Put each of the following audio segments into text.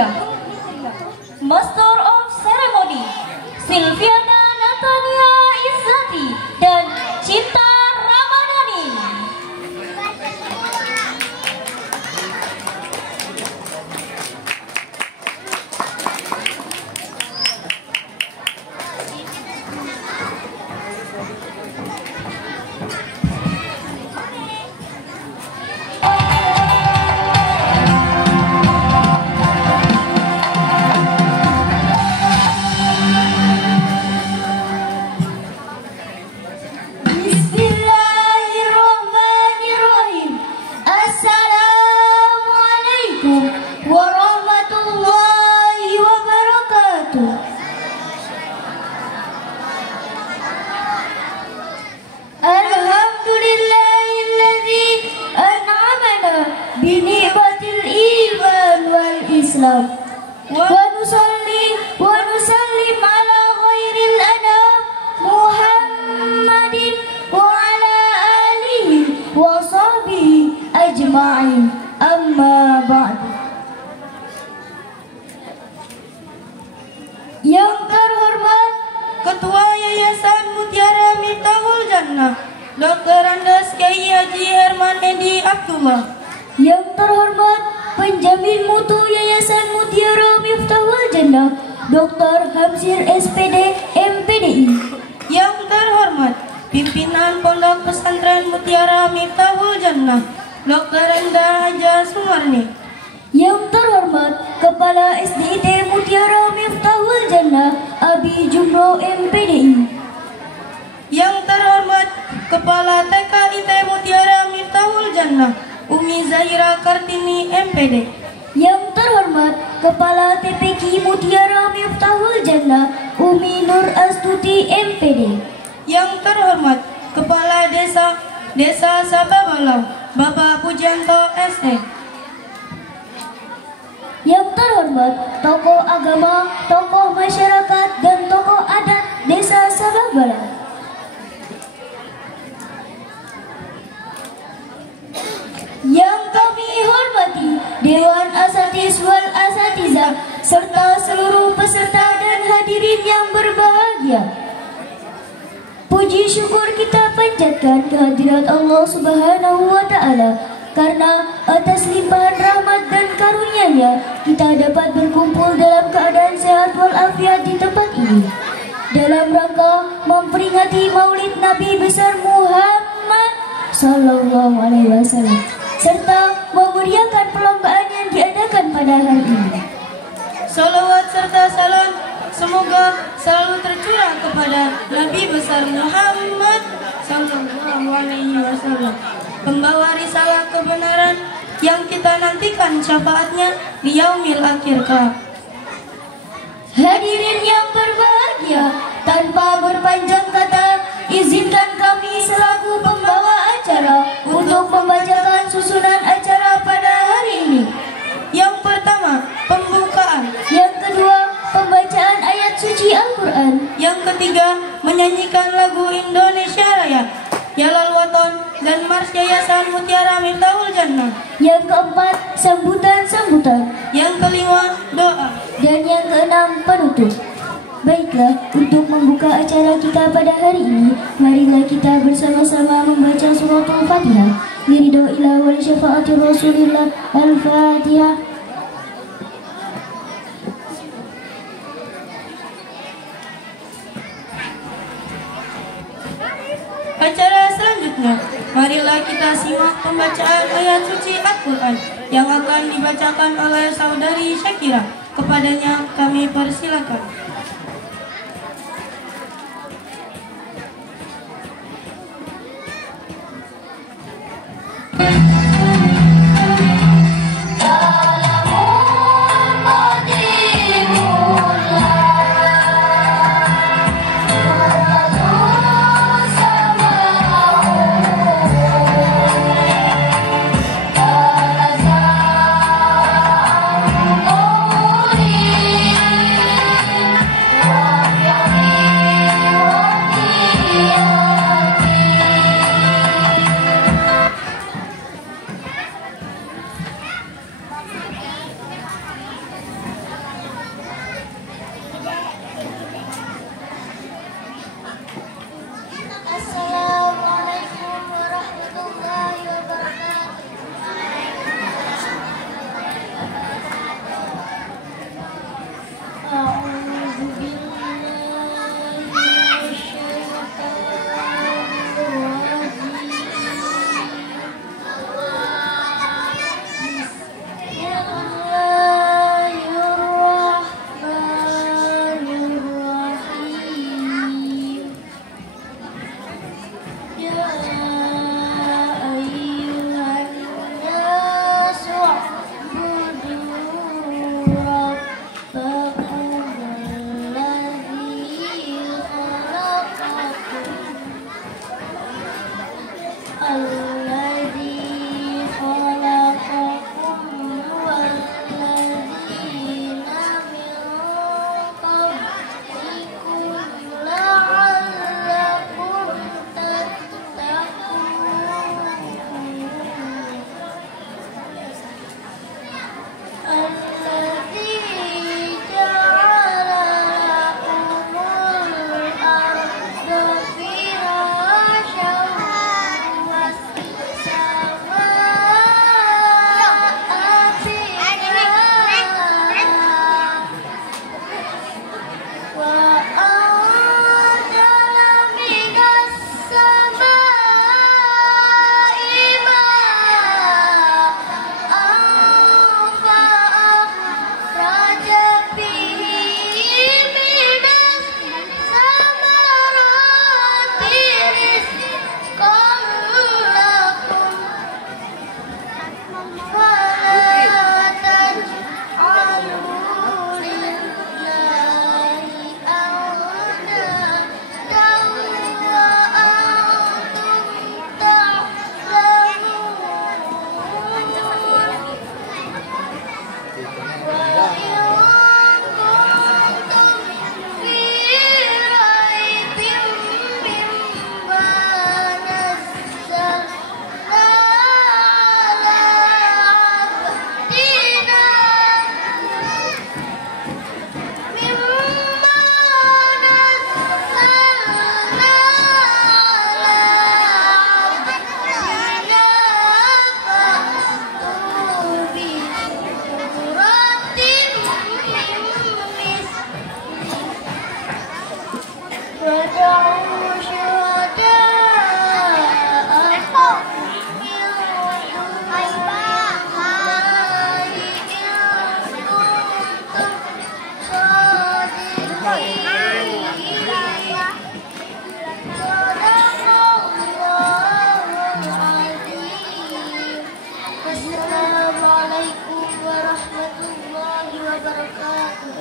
Hijriah. Master of Ceremony Silviana Natania Izzati dan Cinta Ramadhani. ونصلي ونسلم على خير الأنام محمد وعلى آله وصحبه أجمعين أما بعد. Yang terhormat Ketua Yayasan Mutiara Miftahul Jannah Dr. Andes Kiai Haji Herman Edi Abdullah. Yang terhormat Penjamin Mutu Yayasan Mutiara Miftahul Jannah Dr. Hamzir SPD MPDI. Yang terhormat Pimpinan Pondok Pesantren Mutiara Miftahul Jannah Dr. Enda Haja Sumarni. Yang terhormat Kepala SDIT Mutiara Miftahul Jannah Abi Jumro MPDI. Yang terhormat Kepala TKIT Mutiara Miftahul Jannah Umi Zahira Kartini MPD. Yang terhormat Kepala TPQ Mutiara Miftahul Jannah Umi Nur Astuti MPD. Yang terhormat Kepala Desa Sababalau Bapak Pujanto SE. Yang terhormat tokoh agama, tokoh masyarakat dan tokoh adat Desa Sababalau. Yang kami hormati Dewan Asatiz wal Asatizah serta seluruh peserta dan hadirin yang berbahagia. Puji syukur kita panjatkan kehadirat Allah Subhanahu wa Ta'ala, karena atas limpahan rahmat dan karunia-Nya kita dapat berkumpul dalam keadaan sehat walafiat di tempat ini dalam rangka memperingati Maulid Nabi besar Muhammad Sallallahu Alaihi Wasallam serta memeriahkan perlombaan yang diadakan pada hari ini. Salawat serta salam semoga selalu tercurah kepada Nabi besar Muhammad Sallallahu Alaihi Wasallam, pembawa risalah kebenaran yang kita nantikan syafaatnya di yaumil akhir kelak. Hadirin yang berbahagia, tanpa berpanjang kata, izinkan kami selaku pembawa acara untuk membacakan susunan acara pada hari ini. Yang pertama, pembukaan. Yang kedua, pembacaan ayat suci Al-Quran. Yang ketiga, menyanyikan lagu Indonesia Raya, Yalal Waton, dan Mars Yayasan Mutiara Miftahul Jannah. Yang keempat, sambutan-sambutan. Yang kelima, doa. Dan yang keenam, penutup. Baiklah, untuk membuka acara kita pada hari ini, marilah kita bersama-sama membaca suratul Fatihah. Liridho'illah wal syafaati Rasulillah. Al-Fatihah. Acara selanjutnya, marilah kita simak pembacaan ayat suci Al-Quran yang akan dibacakan oleh saudari Syakira. Kepadanya kami persilakan. وادعوا شهداءكم من دون الله إن كنتم صادقين. صدق الله العظيم. السلام عليكم ورحمة الله وبركاته.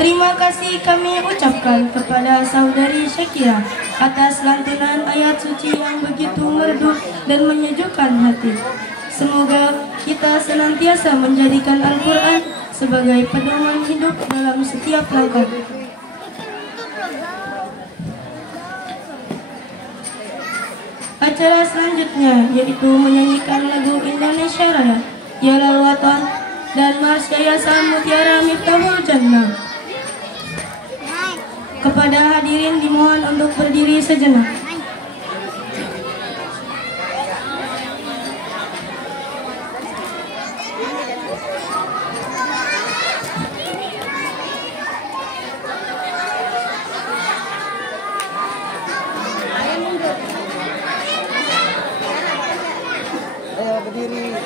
Terima kasih kami ucapkan kepada saudari Syakira atas lantunan ayat suci yang begitu merdu dan menyejukkan hati. Semoga kita senantiasa menjadikan Al-Quran sebagai pedoman hidup dalam setiap langkah. Acara selanjutnya yaitu menyanyikan lagu Indonesia Raya, Ya Lawatan dan Mars Yayasan Mutiara Miftahul Jannah. Kepada hadirin dimohon untuk berdiri sejenak. Ayo berdiri.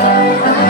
Thank you.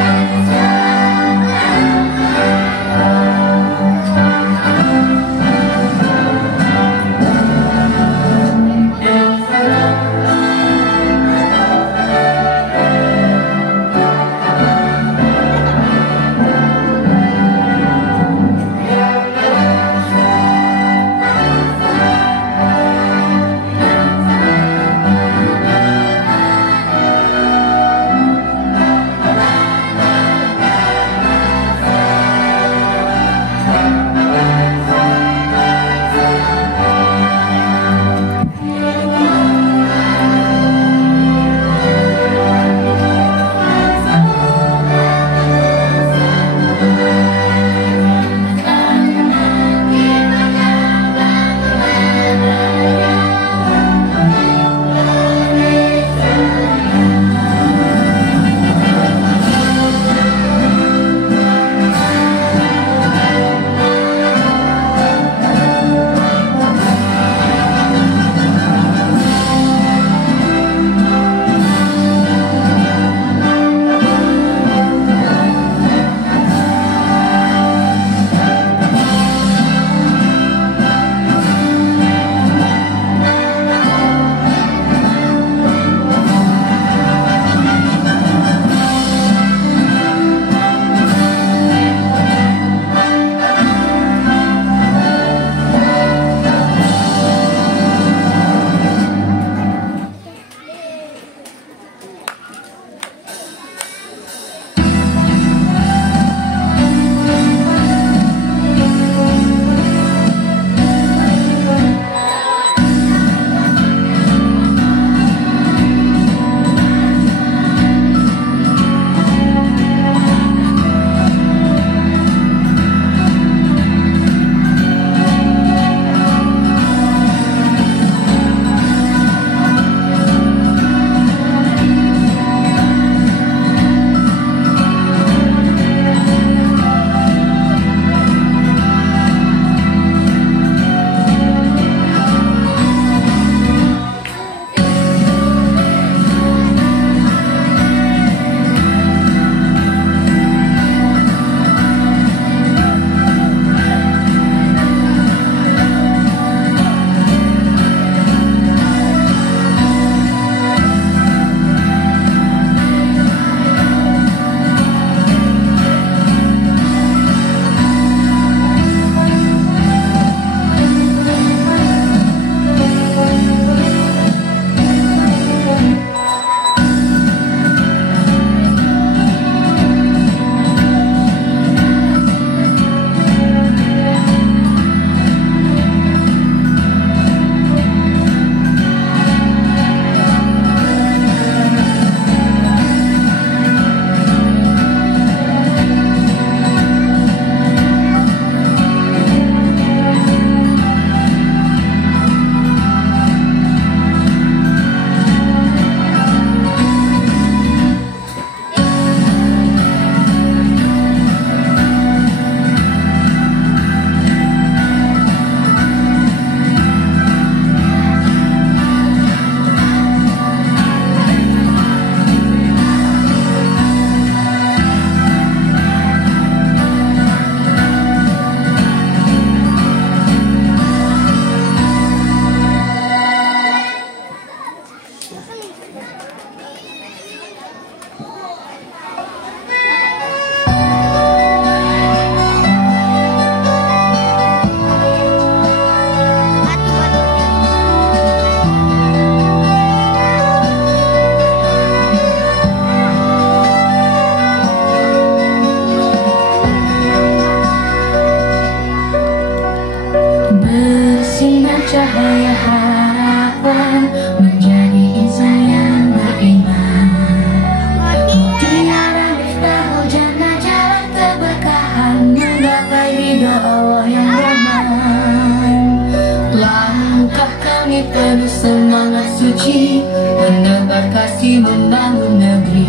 membangun negeri.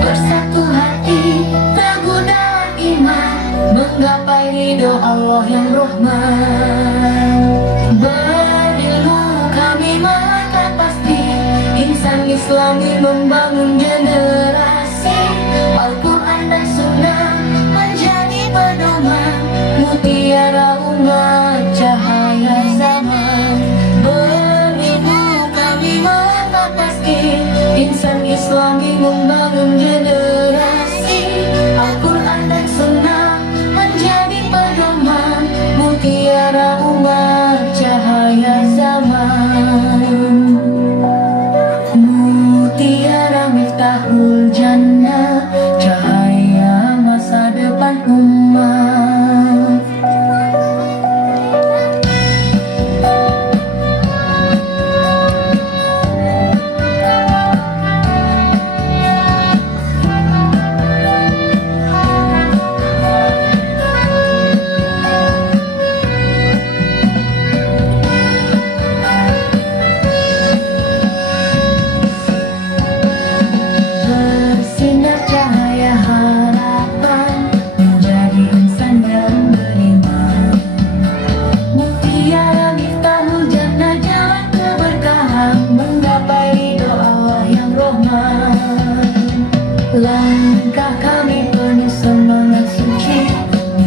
Bersatu hati, teguh dalam iman, menggapai ridho Allah yang Rahman. Berilmu kami melangkah pasti, insan Islami membangun generasi. Al-Quran dan Sunnah menjadi pedoman, mutiara umat, cahaya zaman. Berilmu kami melangkah pasti, insan Islami membangun generasi. Al-Quran dan Sunnah menjadi pedoman, mutiara umat, cahaya zaman. Mutiara miftahul jannah, cahaya masa depan umat. Bersinar cahaya harapan, menjadi insan yang beriman. Mutiara miftahul jannah, jalan keberkahan, menggapai ridho Allah yang Rahman. Langkah kami penuh semangat suci,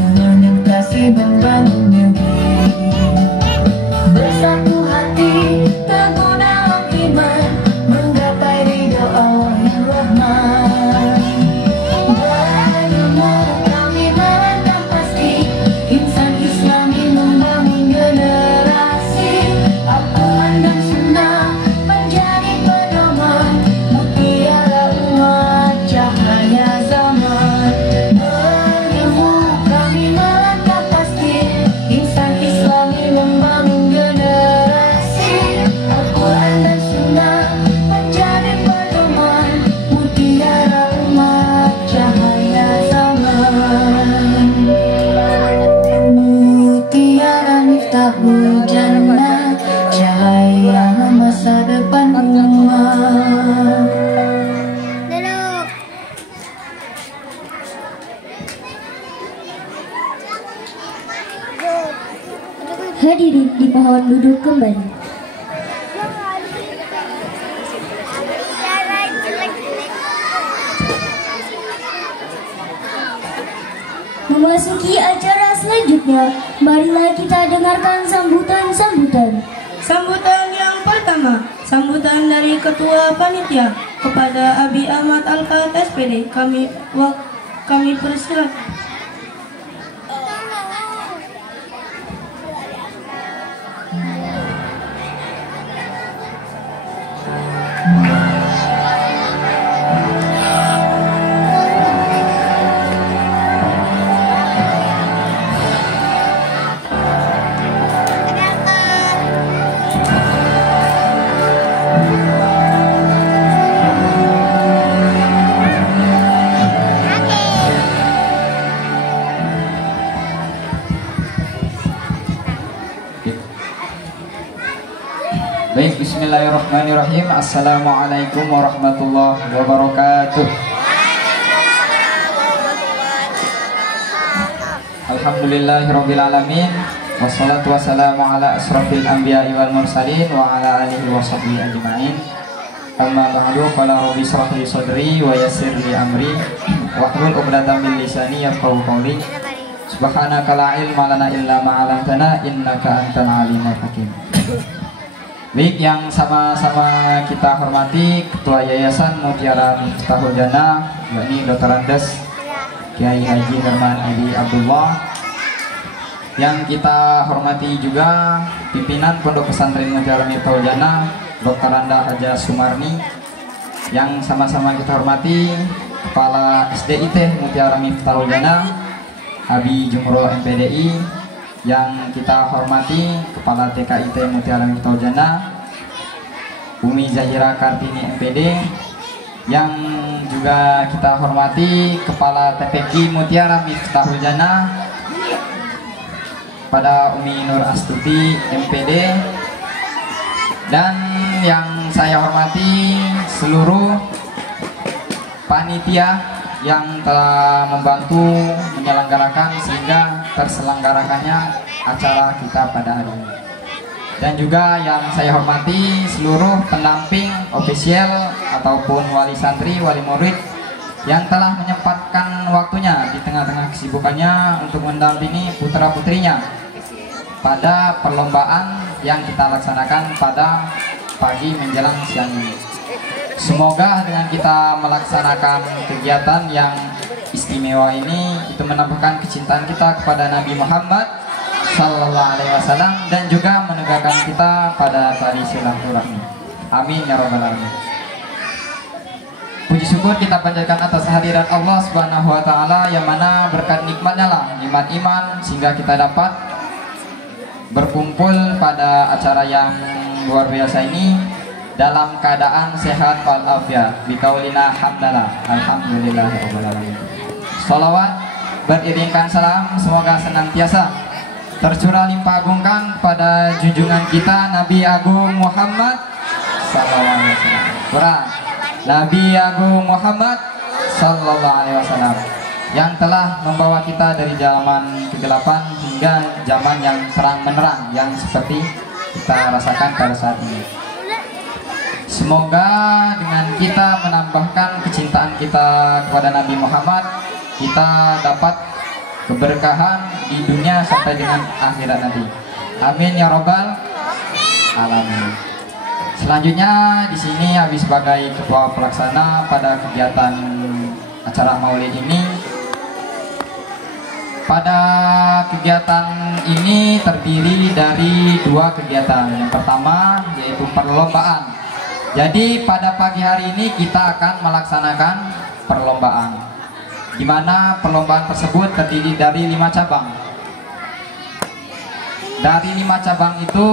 dengan kasih membangun negeri. Bersatu hati, teguh dalam iman, menggapai ridho Allah yang Rahman. Berilmu kami melangkah pasti, insan Islami membangun generasi. Al-Quran dan Sunnah menjadi pedoman, mutiara umat, cahaya zaman. Berilmu kami melangkah pasti, insan Islami membangun generasi. Al-Quran dan Sunnah menjadi pedoman, mutiara umat, cahaya zaman. Mutiara miftahul jannah, cahaya masa depan umat. Hadirin dimohon duduk kembali. Memasuki acara selanjutnya, marilah kita dengarkan sambutan-sambutan. Sambutan yang pertama, sambutan dari Ketua Panitia kepada Abi Ahmad Alkat SPD. Kami persilakan. Baik, bismillahirrahmanirrahim. Assalamualaikum warahmatullahi wabarakatuh. Alhamdulillahirrabbilalamin. Wassalatu wassalamu ala asrafil anbiya'i wal mursalin wa ala alihi wa sahbihi ajma'in. Amma ba'du, qala rabbi shrah li sadri wa yassir li amri wahlul 'uqdatam min lisani yafqahu qawli. Subhanaka la ilma lana illa ma 'allamtana innaka antal alimul hakim. Baik, yang sama-sama kita hormati Ketua Yayasan Mutiara Miftahul Jannah, yakni Dr. Andes Kiai Haji Herman Edi Abdullah. Yang kita hormati juga pimpinan Pondok Pesantren Mutiara Miftahul Jannah, Dr. Anda Haja Sumarni. Yang sama-sama kita hormati Kepala SDIT Mutiara Miftahul Jannah, Abi Jumro MPDI. Yang kita hormati Kepala TKIT Mutiara Miftahul Jannah, Umi Zahira Kartini MPD. Yang juga kita hormati Kepala TPQ Mutiara Miftahul Jannah, pada Umi Nur Astuti MPD. Dan yang saya hormati seluruh panitia yang telah membantu menyelenggarakan sehingga terselenggarakannya acara kita pada hari ini. Dan juga yang saya hormati seluruh pendamping ofisial ataupun wali santri, wali murid yang telah menyempatkan waktunya di tengah-tengah kesibukannya untuk mendampingi putra-putrinya pada perlombaan yang kita laksanakan pada pagi menjelang siang ini. Semoga dengan kita melaksanakan kegiatan yang istimewa ini itu menambahkan kecintaan kita kepada Nabi Muhammad Sallallahu Alaihi Wasallam dan juga menegakkan kita pada tali silaturahmi. Amin ya rabbal alamin. Puji syukur kita panjatkan atas hadirat Allah Subhanahu Wa Taala yang mana berkat nikmatnya lah nikmat iman sehingga kita dapat berkumpul pada acara yang luar biasa ini dalam keadaan sehat walafiat. Bikaulina hamdalah alhamdulillahirabbil alamin. Shalawat beriringkan salam semoga senantiasa tercurah limpah agungkan pada junjungan kita Nabi Agung Muhammad sallallahu alaihi wasallam. Nabi Agung Muhammad sallallahu alaihi wasallam yang telah membawa kita dari zaman kegelapan hingga zaman yang terang menerang yang seperti kita rasakan pada saat ini. Semoga dengan kita menambahkan kecintaan kita kepada Nabi Muhammad, kita dapat keberkahan di dunia sampai dengan akhirat nanti. Amin ya robbal alamin. Selanjutnya di sini habis sebagai ketua pelaksana pada kegiatan acara Maulid ini. Pada kegiatan ini terdiri dari dua kegiatan. Yang pertama yaitu perlombaan. Jadi pada pagi hari ini kita akan melaksanakan perlombaan, di mana perlombaan tersebut terdiri dari 5 cabang. Dari 5 cabang itu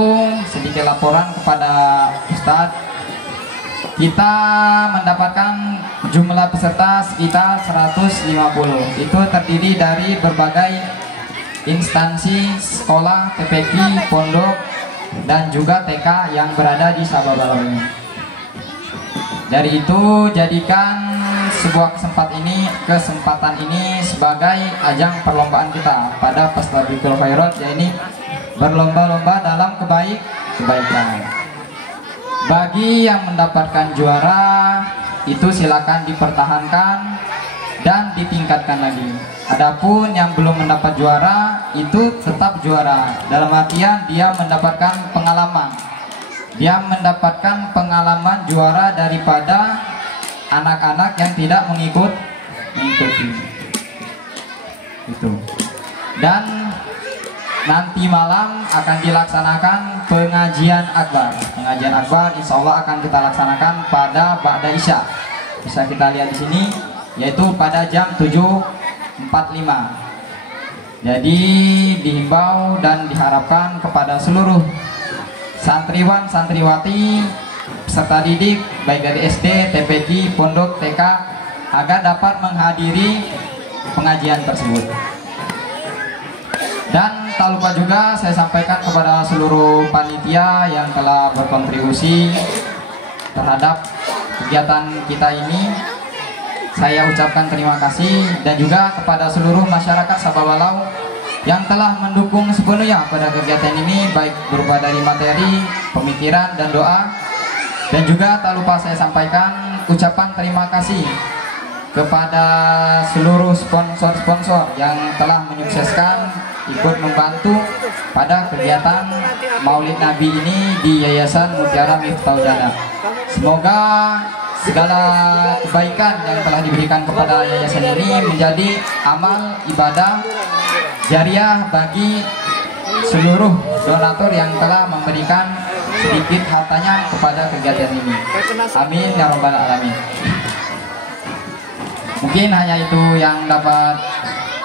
sedikit laporan kepada Ustadz, kita mendapatkan jumlah peserta sekitar 150. Itu terdiri dari berbagai instansi sekolah, TPQ, pondok, dan juga TK yang berada di Sabah Balau ini. Dari itu jadikan sebuah kesempatan ini sebagai ajang perlombaan kita pada Fastabiqul Khairat, yaitu berlomba-lomba dalam kebaikan. Bagi yang mendapatkan juara itu silakan dipertahankan dan ditingkatkan lagi. Adapun yang belum mendapat juara itu tetap juara, dalam artian dia mendapatkan pengalaman. Dia mendapatkan pengalaman juara daripada anak-anak yang tidak mengikuti itu. Dan nanti malam akan dilaksanakan pengajian akbar. Pengajian akbar insya Allah akan kita laksanakan pada ba'da isya. Bisa kita lihat di sini, yaitu pada jam 7.45. Jadi dihimbau dan diharapkan kepada seluruh santriwan, santriwati, peserta didik baik dari SD, TPQ, pondok, TK agar dapat menghadiri pengajian tersebut. Dan tak lupa juga saya sampaikan kepada seluruh panitia yang telah berkontribusi terhadap kegiatan kita ini, saya ucapkan terima kasih. Dan juga kepada seluruh masyarakat Sabah Balau yang telah mendukung sepenuhnya pada kegiatan ini, baik berupa dari materi, pemikiran, dan doa. Dan juga tak lupa saya sampaikan ucapan terima kasih kepada seluruh sponsor-sponsor yang telah menyukseskan ikut membantu pada kegiatan Maulid Nabi ini di Yayasan Mutiara Miftahul Jannah. Semoga segala kebaikan yang telah diberikan kepada yayasan ini menjadi amal ibadah jariah bagi seluruh donatur yang telah memberikan sedikit hartanya kepada kegiatan ini. Amin ya rabbal alamin. Mungkin hanya itu yang dapat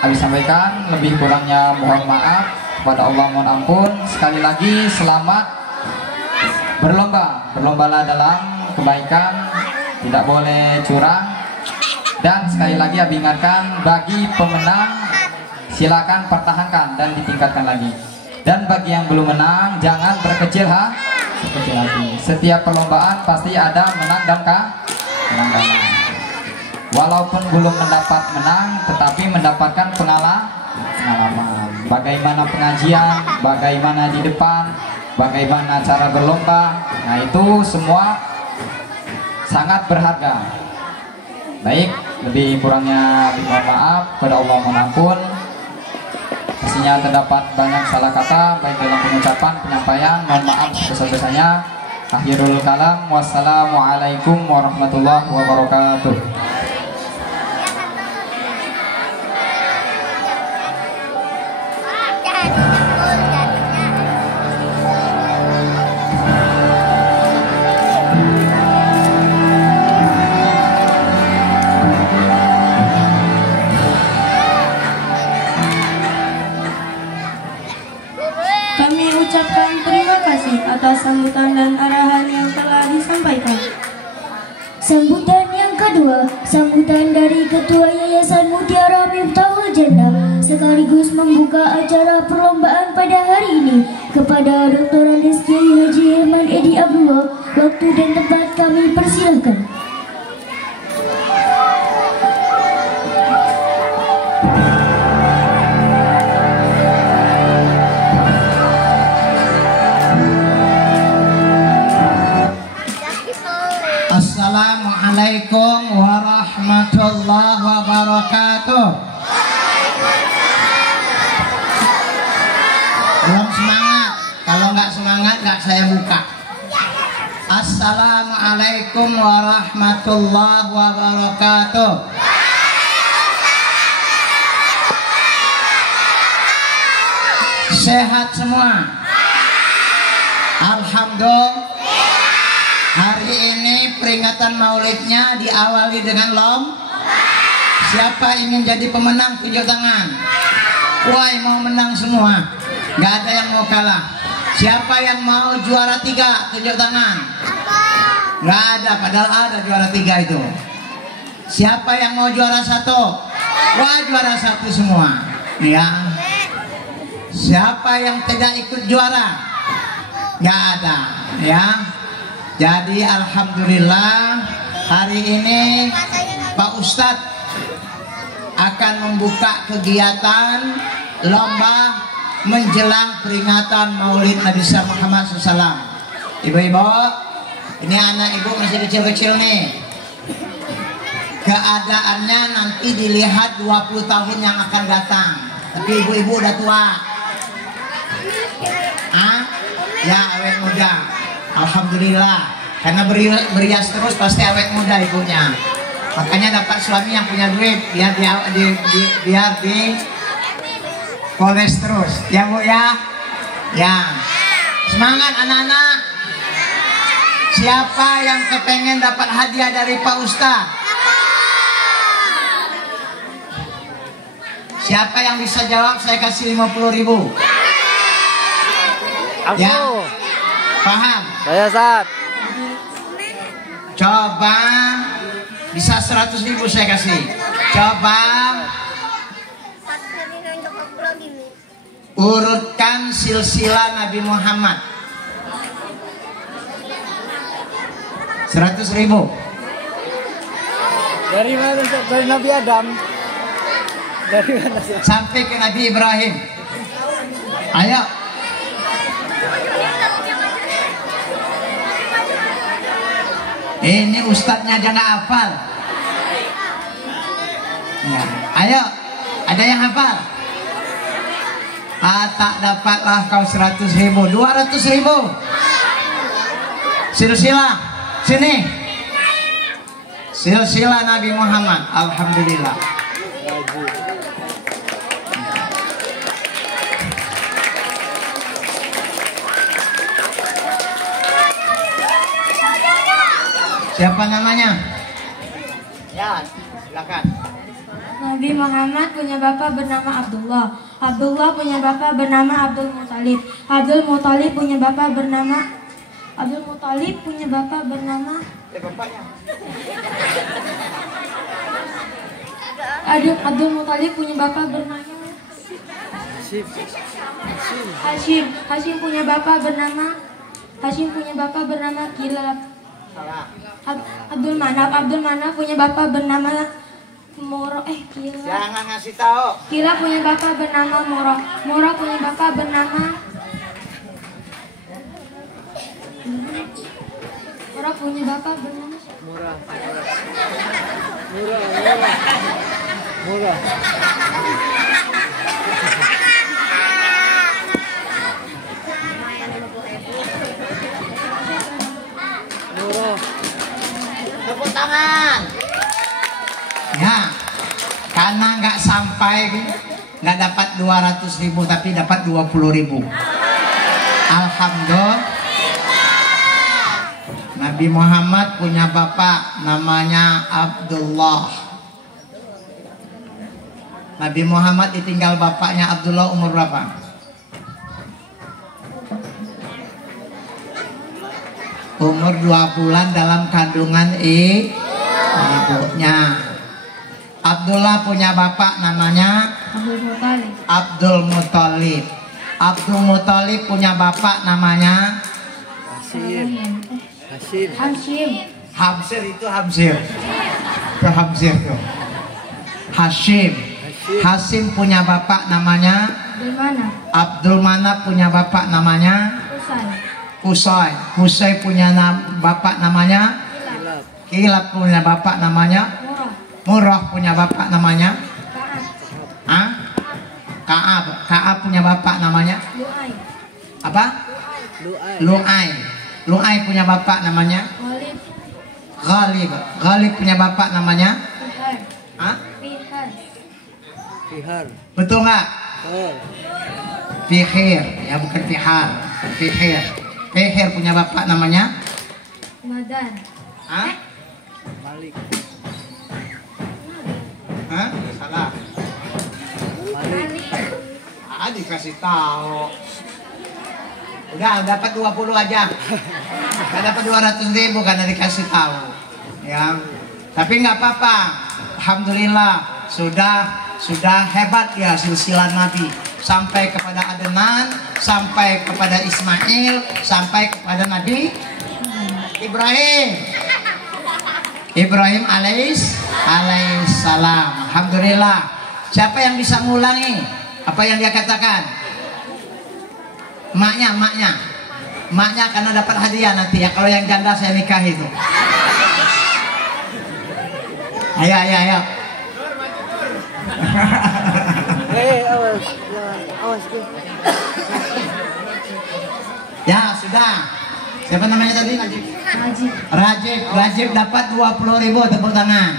habis sampaikan, lebih kurangnya mohon maaf, kepada Allah mohon ampun. Sekali lagi selamat berlombalah dalam kebaikan, tidak boleh curang. Dan sekali lagi Abi ingatkan, bagi pemenang silakan pertahankan dan ditingkatkan lagi. Dan bagi yang belum menang jangan berkecil hati. Setiap perlombaan pasti ada menang dan walaupun belum mendapat menang, tetapi mendapatkan pengalaman. Bagaimana pengajian, bagaimana di depan, bagaimana cara berlomba. Nah itu semua sangat berharga. Baik, lebih kurangnya mohon maaf, kepada Allah mohon ampun. Pastinya terdapat banyak salah kata baik dalam pengucapan, penyampaian. Mohon maaf sebesar-besarnya. Akhirul kalam, wassalamualaikum warahmatullahi wabarakatuh. Kami ucapkan terima kasih atas sambutan dan arahan yang telah disampaikan. Sambutan yang kedua, sambutan dari Ketua Yayasan Mutiara Miftahul Jannah sekaligus membuka acara perlombaan pada hari ini kepada Dr. Andes Kiai Haji Herman Edi Abdullah. Waktu dan tempat kami persilahkan. Assalamualaikum warahmatullahi wabarakatuh. Belum semangat? Kalau nggak semangat nggak saya buka. Assalamualaikum warahmatullahi wabarakatuh. Sehat semua? Alhamdulillah. Hari ini peringatan maulidnya diawali dengan siapa ingin jadi pemenang tunjuk tangan. Wah, mau menang semua, nggak ada yang mau kalah. Siapa yang mau juara 3 tunjuk tangan. Nggak ada, padahal ada juara 3 itu. Siapa yang mau juara 1? Wah, juara 1 semua ya. Siapa yang tidak ikut juara? Nggak ada ya. Jadi alhamdulillah hari ini Pak Ustadz akan membuka kegiatan lomba menjelang peringatan Maulid Nabi Muhammad SAW. Ibu-ibu, ini anak ibu masih kecil-kecil nih. Keadaannya nanti dilihat 20 tahun yang akan datang. Tapi ibu-ibu udah tua. Ya awet muda. Alhamdulillah, karena berias terus pasti awet muda ibunya. Makanya dapat suami yang punya duit, biar di poles terus, ya bu ya. Ya, semangat anak-anak. Siapa yang kepengen dapat hadiah dari Pak Ustadz? Siapa yang bisa jawab? Saya kasih 50.000. Ya, paham? Saya Sat. Coba bisa 100.000 saya kasih. Coba urutkan silsilah Nabi Muhammad. 100.000. Dari mana? Dari Nabi Adam. Dari mana? Sampai ke Nabi Ibrahim. Ayo. Ini ustadznya aja nggak hafal. Ya. Ayo, ada yang hafal? Tak dapatlah kau 100.000, 200.000. Silsilah, sini. Silsilah Nabi Muhammad. Alhamdulillah. Siapa namanya? Ya, silakan. Nabi Muhammad punya bapak bernama Abdullah. Abdullah punya bapak bernama Abdul Muthalib. Abdul Muthalib punya bapak bernama Abdul Muthalib punya bapak bernama Abdul Muthalib punya bapak bernama Hashim. Hashim punya bapak bernama Kilab. Abdul Manaf punya bapak bernama Kila. Jangan ngasih tahu. Kila punya bapak bernama Moro. Moro punya bapak bernama Moro punya bapak bernama Murah. Tepuk tangan. Ya, karena nggak sampai, nggak dapat 200.000 tapi dapat 20.000. Alhamdulillah. Nabi Muhammad punya bapak namanya Abdullah. Nabi Muhammad ditinggal bapaknya Abdullah umur berapa? Umur 2 bulan dalam kandungan ibunya. Abdullah punya bapak namanya Abdul Muthalib. Abdul Muthalib punya bapak namanya Hamzir itu Hamzir. Itu Hamzir tuh. Hashim. Hashim punya bapak namanya Abdul Manaf punya bapak namanya Kusai. Kusai punya bapak namanya Kilab punya bapak namanya Murrah punya bapak namanya Kaab. Kaab punya bapak namanya apa? Lu'ai. Lu'ai punya bapak namanya Ghalib. Ghalib punya bapak namanya Fihar. Betul nggak? Fihir, ya bukan Fihar. Fihir. Fihir punya bapak namanya Madan. Malik. Salah. Dikasih tahu. Udah dapat 20 aja. Gak dapat 200.000 karena dikasih tahu. Ya. Tapi nggak apa-apa. Alhamdulillah sudah hebat ya silsilah Nabi. Sampai kepada Adnan, sampai kepada Ismail, sampai kepada Nabi Ibrahim. Ibrahim alaihissalam. Alhamdulillah. Siapa yang bisa ngulangi apa yang dia katakan? Maknya karena dapat hadiah nanti ya. Kalau yang janda saya nikahi itu. Ayo. Awas. Ya sudah. Siapa namanya tadi? Rajib dapat 20.000, tepuk tangan.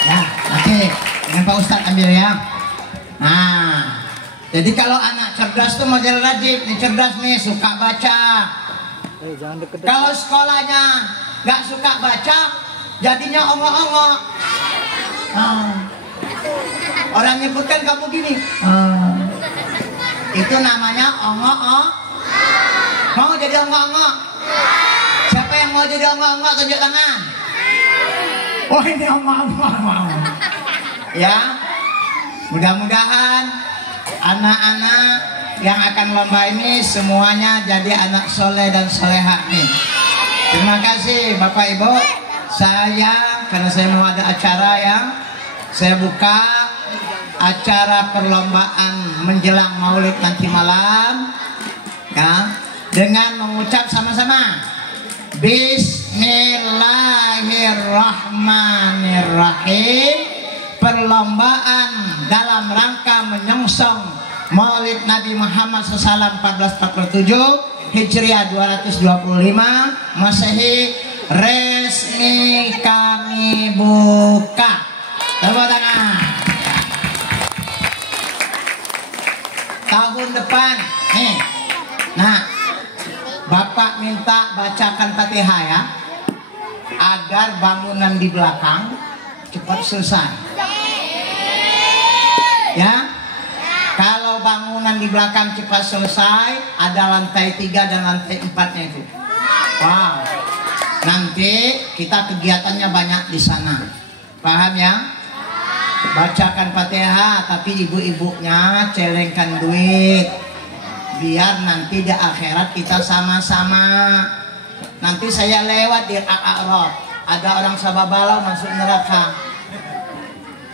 Ya, oke. Dengan Pak Ustadz ambil ya. Nah, jadi kalau anak cerdas tuh model Rajib, nih cerdas nih, suka baca. Jangan deket-deket. Kalau sekolahnya nggak suka baca, jadinya ongok-ongok. Orang nyebutkan kamu gini. Itu namanya ongok-ongok. Mau jadi ongok-ongok? Siapa yang mau jadi ongok-ongok tunjuk tangan? Oh ini ongok-ongok. Ya, mudah-mudahan anak-anak yang akan lomba ini semuanya jadi anak soleh dan solehah nih. Terima kasih Bapak Ibu. Karena saya mau ada acara yang saya buka acara perlombaan menjelang Maulid nanti malam ya, dengan mengucap sama-sama Bismillahirrahmanirrahim. Perlombaan dalam rangka menyongsong Maulid Nabi Muhammad SAW 1447 Hijriah 225 Masehi resmi kami buka. Tepuk tangan. Tahun depan nih. Nah, Bapak minta bacakan Fatihah ya, agar bangunan di belakang cepat selesai. Ya, kalau bangunan di belakang cepat selesai, ada lantai 3 dan lantai 4-nya itu. Wow, nanti kita kegiatannya banyak di sana. Paham ya? Bacakan Fatihah, tapi ibu-ibunya celengkan duit. Biar nanti di akhirat kita sama-sama. Nanti saya lewat di A'raf, ada orang sababalau masuk neraka.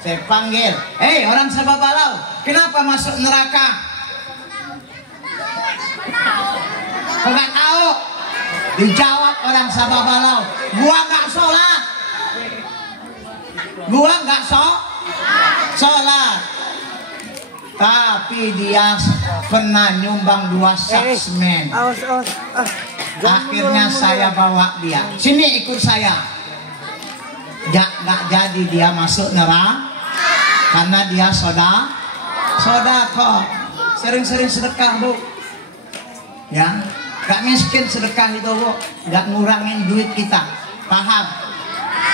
Saya panggil, orang Sababalau, kenapa masuk neraka? Enggak tahu. Dijawab orang Sababalau, gua nggak sholat. Gua nggak sholat. Tapi dia pernah nyumbang 2 saksmen. Akhirnya saya bawa dia. Sini ikut saya. Nggak jadi dia masuk neraka karena dia sodako. Sering-sering sedekah, Bu. Ya, nggak miskin sedekah itu, Bu. Nggak ngurangin duit kita. Paham?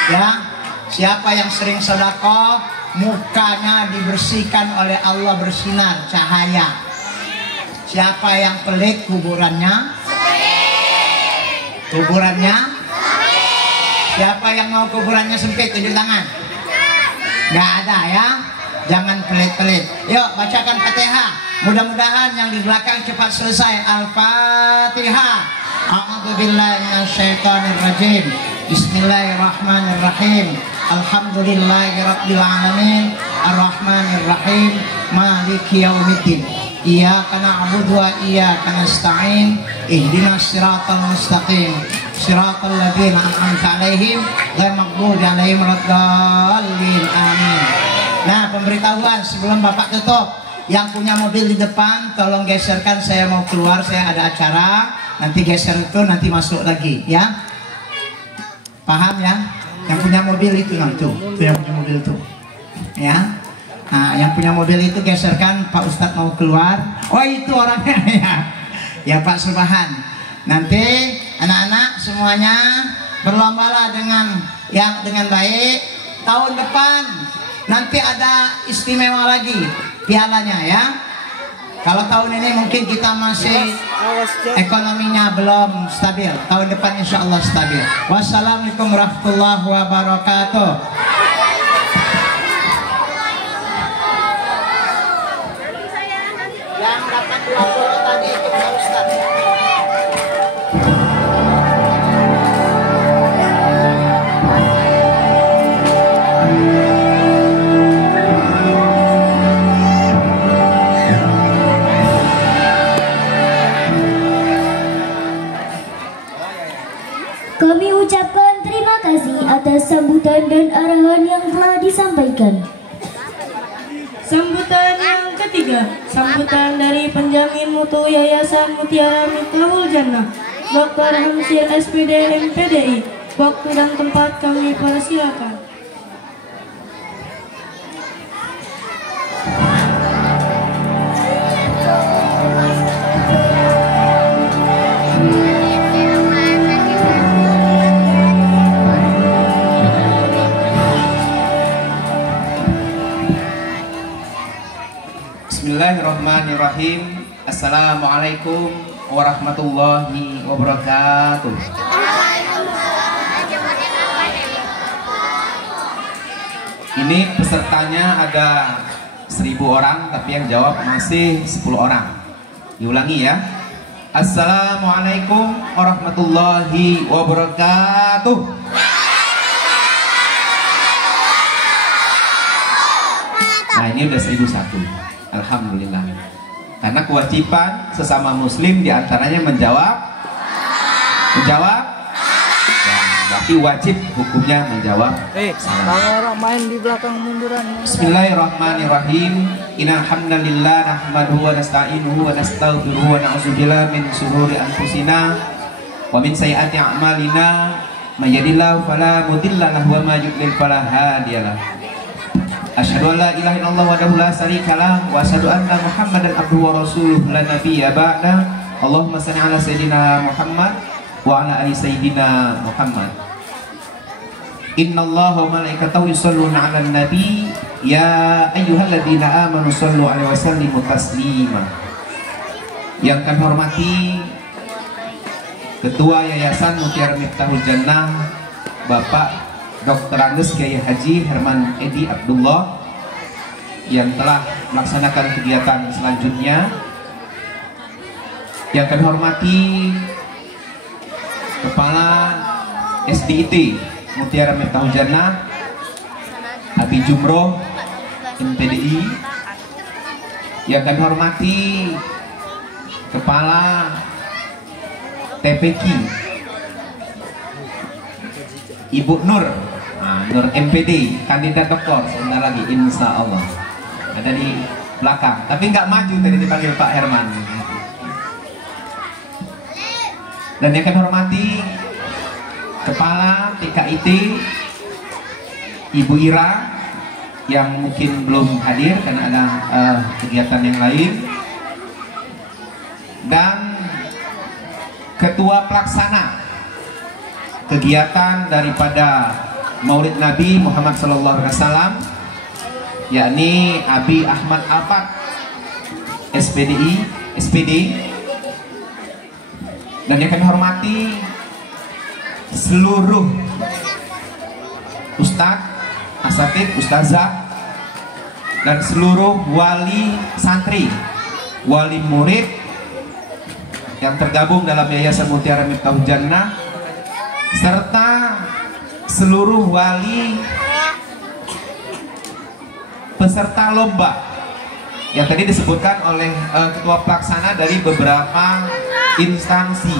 Ya, siapa yang sering sedekah, mukanya dibersihkan oleh Allah, bersinar cahaya. Siapa yang pelit, kuburannya siapa yang mau kuburannya sempit, tunjuk tangan. Nggak ada ya, jangan pelit-pelit. Yuk bacakan Fatihah. Mudah-mudahan yang di belakang cepat selesai. Al-Fatihah. A'udzubillahi minasyaitonirrajim. Bismillahirrahmanirrahim. Alhamdulillahirabbil alamin. Arrahmanirrahim. Maliki yaumiddin. Iyyaka na'budu wa iyyaka nasta'in. Ihdinas siratal mustaqim. Siratal ladzina an'amta 'alaihim ghairil maghdubi 'alaihim waladdallin. Amin. Nah, pemberitahuan sebelum Bapak tutup. Yang punya mobil di depan tolong geserkan, saya mau keluar, saya ada acara. Nanti geser itu, nanti masuk lagi ya. Paham ya? Yang punya mobil itu, nah itu yang punya mobil itu. Ya. Nah, yang punya mobil itu geserkan, Pak Ustadz mau keluar. Oh, itu orangnya ya. Ya Pak Subhan. Nanti anak-anak semuanya berlombalah dengan baik. Tahun depan nanti ada istimewa lagi pialanya ya. Kalau tahun ini mungkin kita masih ekonominya belum stabil. Tahun depan insya Allah stabil. Wassalamualaikum warahmatullahi wabarakatuh. Yang dapat 20 tadi itu Pak Ustadz. Kami ucapkan terima kasih atas sambutan dan arahan yang telah disampaikan. Sambutan yang ketiga, sambutan dari penjamin mutu Yayasan Mutiara Miftahul Jannah, Dr. Hamzil SPD MPDI. Waktu dan tempat kami persilakan. Bismillahirrahmanirrahim. Assalamualaikum warahmatullahi wabarakatuh. Ini pesertanya ada 1000 orang, tapi yang jawab masih 10 orang. Diulangi ya. Assalamualaikum warahmatullahi wabarakatuh. Nah, ini udah 1001. Alhamdulillah. Karena kewajiban sesama muslim diantaranya menjawab. Ya, berarti wajib hukumnya menjawab. Kalau orang main di belakang munduran. Bismillahirrahmanirrahim. Innal hamdalillah nahmaduhu wa nasta'inuhu wa nastaghfiruhu wa na'udzubillahi min shururi anfusina wa min sayyiati a'malina. May yahdihillahu fala mudilla lahu wa may yudlil fala hadiyalah. Asyhadu an la ilaha illallah wahdahu la syarikalah wa asyhadu anna Muhammadan abduhu wa rasuluh la nabiyya ba'da. Allahumma shalli ala sayyidina Muhammad wa ala ali sayyidina Muhammad. Innallaha wa malaikatahu yusholluna 'alan nabi ya ayyuhalladzina amanu shollu 'alaihi wa sallimu taslima. Yang kami hormati Ketua Yayasan Mutiara Miftahul Jannah Bapak Dr. Andes Kiai Haji Herman Edi Abdullah yang telah melaksanakan kegiatan selanjutnya. Yang kami hormati Kepala SDIT Mutiara Miftahul Jannah Abi Jumroh MPDI, yang kami hormati Kepala TPQ Ibu Nur, Nur MPD, kandidat doktor sebentar lagi insya Allah ada di belakang, tapi nggak maju tadi dipanggil Pak Herman. Dan yang kami hormati Kepala TKIT Ibu Ira yang mungkin belum hadir karena ada kegiatan yang lain, dan Ketua Pelaksana kegiatan daripada Maulid Nabi Muhammad SAW, yakni Abi Ahmad Alfat SPD, dan yang kami hormati seluruh Ustadz, Asatid, Ustazah, dan seluruh wali santri, wali murid yang tergabung dalam Yayasan Mutiara Miftahul Jannah, serta seluruh wali peserta lomba yang tadi disebutkan oleh Ketua Pelaksana dari beberapa instansi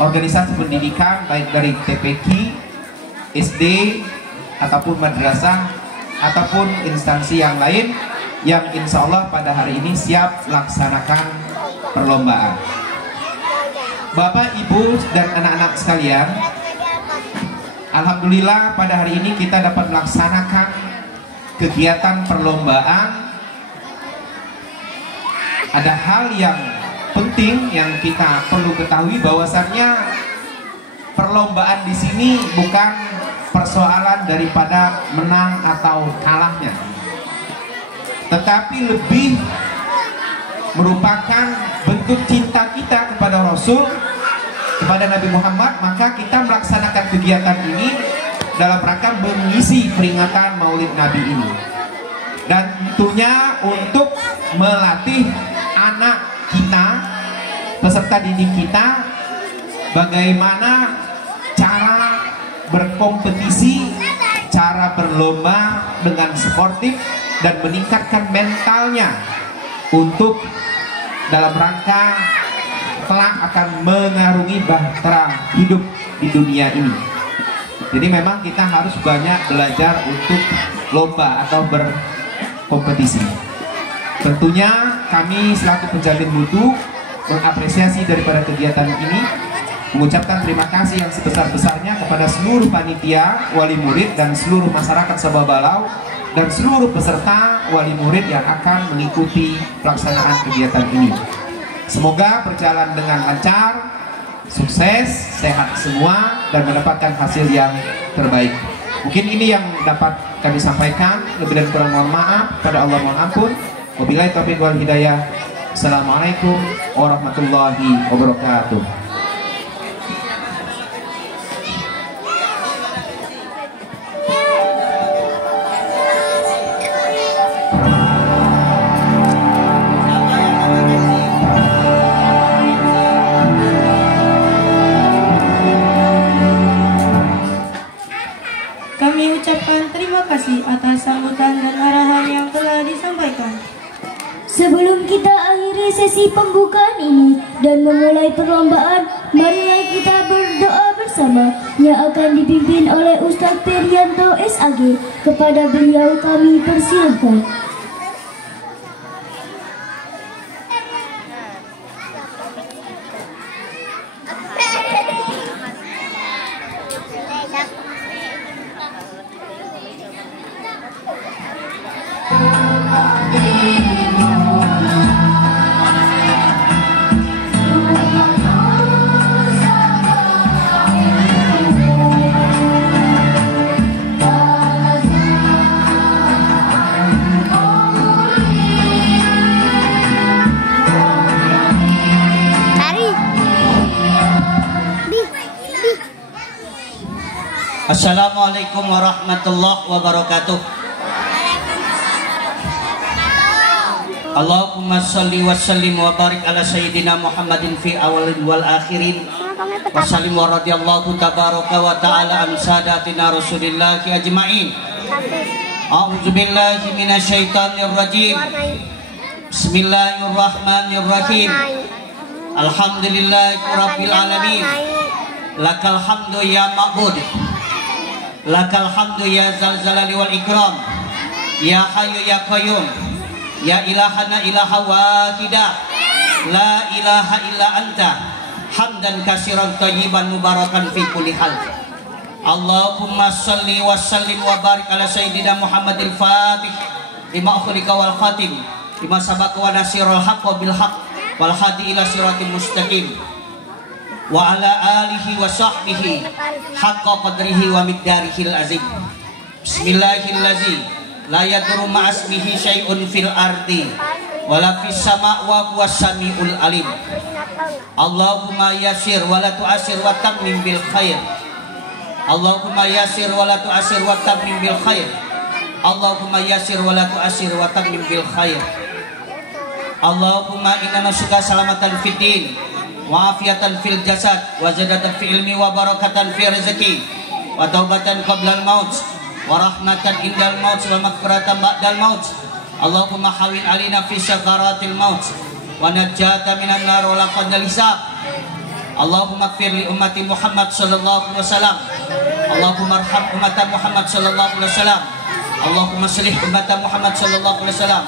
organisasi pendidikan, baik dari TPQ, SD, ataupun madrasah, ataupun instansi yang lain yang insya Allah pada hari ini siap laksanakan perlombaan. Bapak, Ibu, dan anak-anak sekalian, alhamdulillah pada hari ini kita dapat melaksanakan kegiatan perlombaan. Ada hal yang penting yang kita perlu ketahui, bahwasannya perlombaan di sini bukan persoalan daripada menang atau kalahnya, tetapi lebih merupakan bentuk cinta kita kepada Rasul, kepada Nabi Muhammad. Maka kita melaksanakan kegiatan ini dalam rangka mengisi peringatan Maulid Nabi ini, dan tentunya untuk melatih anak kita, peserta didik kita, bagaimana cara berkompetisi, cara berlomba dengan sportif, dan meningkatkan mentalnya untuk dalam rangka kelak akan mengarungi bahtera hidup di dunia ini. Jadi memang kita harus banyak belajar untuk lomba atau berkompetisi. Tentunya kami selaku penjalin mutu mengapresiasi daripada kegiatan ini, mengucapkan terima kasih yang sebesar-besarnya kepada seluruh panitia, wali murid, dan seluruh masyarakat Sabah Balau, dan seluruh peserta wali murid yang akan mengikuti pelaksanaan kegiatan ini. Semoga berjalan dengan lancar, sukses, sehat semua, dan mendapatkan hasil yang terbaik. Mungkin ini yang dapat kami sampaikan. Lebih dan kurang mohon maaf, pada Allah mohon ampun. Wabillahi taufiq wal hidayah. Assalamualaikum warahmatullahi wabarakatuh. Kami ucapkan terima kasih atas sambutan dan arahan yang telah disampaikan. Sebelum kita akhiri sesi pembukaan ini dan memulai perlombaan, marilah kita berdoa bersama yang akan dipimpin oleh Ustadz Perianto SAG. Kepada beliau kami persilahkan. Assalamualaikum warahmatullahi wabarakatuh. Allahumma salli wa sallim wa barik ala sayyidina Muhammadin fi awalin wal akhirin. Wa sallim wa radiyallahu tabaraka wa ta'ala an sadatina rasulillahi ajma'in. A'udzubillahi minasyaitonirrajim. Bismillahirrahmanirrahim. Alhamdulillahirabbil alamin. Lakal hamdu ya ma'bud. Lakal hamdu ya zal jalali wal ikram. Ya hayyu ya qayyum. Ya ilahana ilaha wahidah. La ilaha illa anta. Hamdan katsiran thayyiban mubarakan fi kulli hal. Allahumma salli wa sallim wa barik ala sayyidina Muhammadil Fatih lima ukhrika wal khatim lima sabaqa wa nasirul haqqa bil haqq wal hadi ila siratil mustaqim wa ala alihi wa sahbihi haqqa qadrihi wa miqdarihil azim. Bismillahirrahmanirrahim. La yadurru ma'asmihi syai'un fil ardi wala fis sama' wa huwas samiul alim. Allahumma yassir wa la tu'assir wa tammim bil khair. Allahumma yassir wa la tu'assir wa tammim bil khair. Allahumma yassir wa la tu'assir wa tammim bil khair. Allahumma inna nas'aluka salamatan fid din wa afiatan fil jasad wa ziyadatan fil ilmi wa barakatan fi rizqi wa taubatan qabla al maut wa rahmatan indal maut wa maghfiratan ba'dal maut. Allahumma hawin alina fi sakaratil maut wa najjata minan nar wa laqad hisab. Allahumma ighfir li ummati Muhammad sallallahu alaihi wasallam. Allahumma arham ummata Muhammad sallallahu alaihi wasallam. Allahumma salih ummata Muhammad sallallahu alaihi wasallam.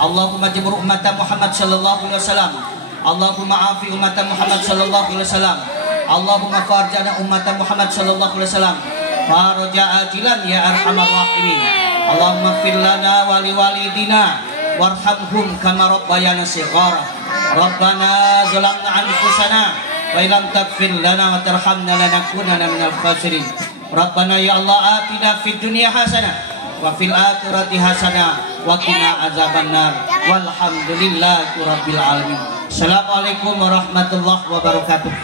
Allahumma jibur ummata Muhammad sallallahu alaihi wasallam. Allahumma afi ummata Muhammad sallallahu alaihi wasallam. Allahumma farjana ummata Muhammad sallallahu alaihi wasallam. Faraja ajilan ya arhamar rahimin. Allahumma ighfir lana wa liwalidina warhamhum kama rabbayana shighara. Rabbana zalamna anfusana wa illam taghfir lana wa tarhamna lanakunanna minal khasirin. Rabbana ya Allah atina fid dunya hasanah wa fil akhirati hasanah wa qina azabannar. Walhamdulillahi rabbil alamin. Assalamualaikum warahmatullahi wabarakatuh.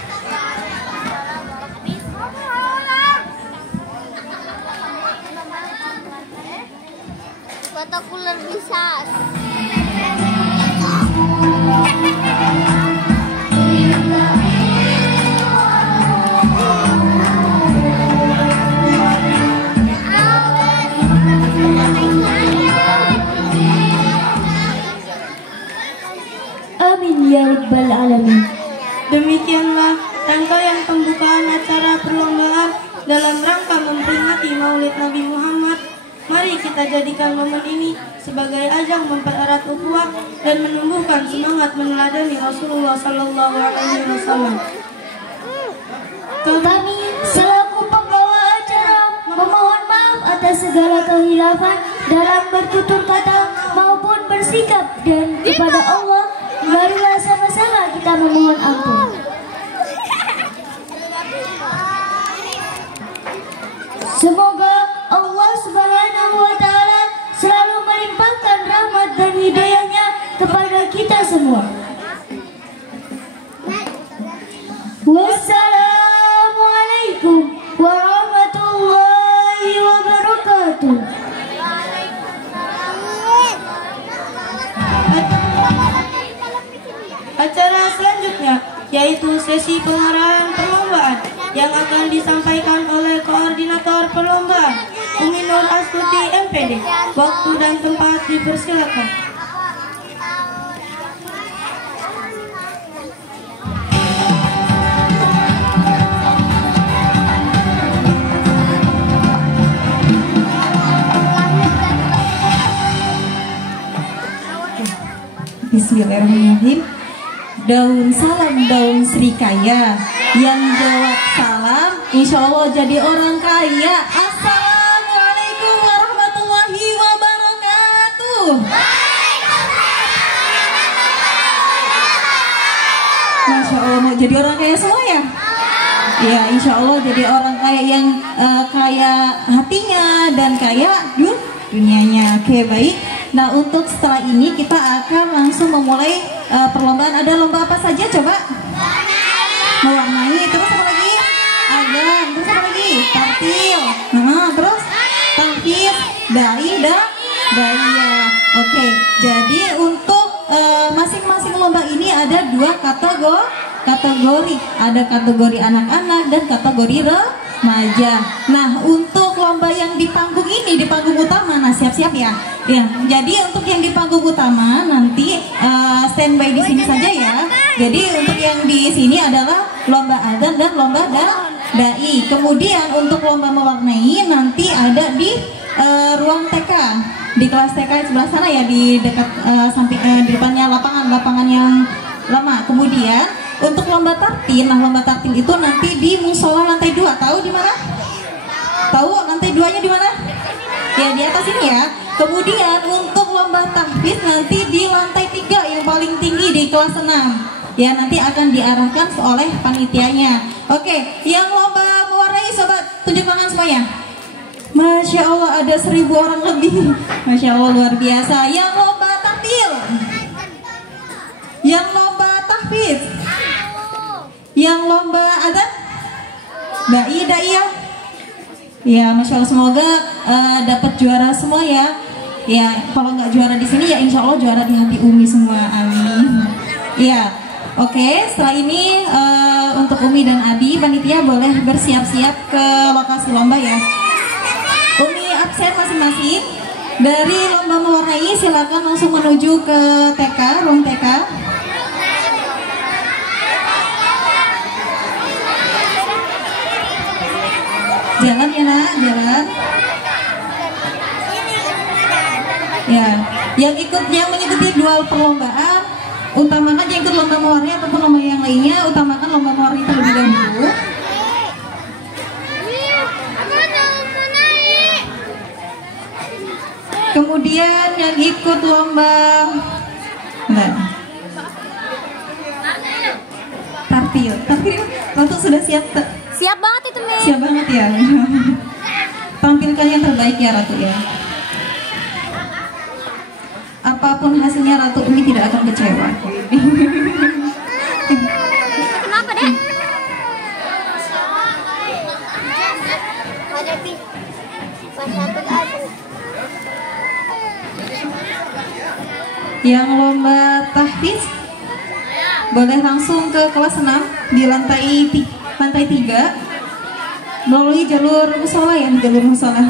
Watercooler bisa. Amin ya rabbal alamin. Demikianlah rangkaian pembukaan acara perlombaan dalam rangka memperingati Maulid Nabi Muhammad. Mari kita jadikan momen ini sebagai ajang mempererat ukhuwah dan menumbuhkan semangat meneladani Rasulullah sallallahu alaihi wasallam. Kami selaku pembawa acara memohon maaf atas segala kehilafan dalam bertutur kata maupun bersikap, dan kepada Allah marilah sama-sama kita memohon ampun. Semoga Allah Subhanahu wa Ta'ala selalu melimpahkan rahmat dan hidayahnya kepada kita semua. Wassalamualaikum warahmatullahi wabarakatuh. Acara selanjutnya yaitu sesi pengarahan perlombaan yang akan disampaikan oleh koordinator perlombaan Umi Nur Astuti MPD. Waktu dan tempat dipersilakan. Bismillahirrahmanirrahim. Daun salam daun Srikaya, yang jawab salam insya Allah jadi orang kaya. Assalamualaikum warahmatullahi wabarakatuh. Masya Allah, mau jadi orang kaya semua ya? Ya insya Allah jadi orang kaya yang kaya hatinya dan kaya dunianya. Oke, baik. Nah, untuk setelah ini kita akan langsung memulai perlombaan. Ada lomba apa saja coba? Mewarnai. Terus apa lagi? Agan. Terus apa lagi? Tartil. Nah, terus tahfiz, dai, daya. Oke. Jadi untuk masing-masing lomba ini ada dua kategori. Ada kategori anak-anak dan kategori remaja. Nah, untuk lomba yang di panggung ini sini di panggung utama. Nah, siap-siap ya. Ya, jadi untuk yang di panggung utama nanti standby di sini saja ya. Jadi untuk yang di sini adalah lomba adzan dan lomba dai. Kemudian untuk lomba mewarnai nanti ada di ruang TK, di kelas TK sebelah sana ya, di dekat samping di depannya lapangan yang lama. Kemudian untuk lomba tartil, nah lomba tartil itu nanti di musola lantai 2. Tahu di mana? Tahu lantai 2-nya di mana? Ya di atas ini ya. Kemudian untuk lomba tahfiz nanti di lantai 3 yang paling tinggi di kelas 6. Ya nanti akan diarahkan oleh panitianya. Oke, yang lomba mewarnai sobat tunjuk tangan semuanya. Masya Allah ada 1000 orang lebih. Masya Allah luar biasa. Yang lomba tartil, yang lomba tahfiz, yang lomba adzan, dai ya. Ya Masya Allah semoga dapat juara semua ya. Ya kalau nggak juara di sini ya Insya Allah juara di hati Umi semua. Amin. Ya. Oke, setelah ini untuk Umi dan Abi, panitia boleh bersiap-siap ke lokasi lomba ya. Umi absen masing-masing. Dari lomba mewarnai silakan langsung menuju ke TK, ruang TK. Jalan ya nak, jalan. Ya, yang mengikuti dua perlombaan, utamakan yang ikut lomba mewarnai ataupun lomba yang lainnya, utamakan lomba mewarnai terlebih dahulu. Kemudian yang ikut lomba tartil, Ratu sudah siap? Siap banget itu Mei. Siap banget ya. Tampilkan yang terbaik ya Ratu ya. Apapun hasilnya Ratu Umi tidak akan kecewa. Kenapa deh? Yang lomba tahfiz boleh langsung ke kelas 6 di lantai 3 melalui jalur musola ya, jalur musola.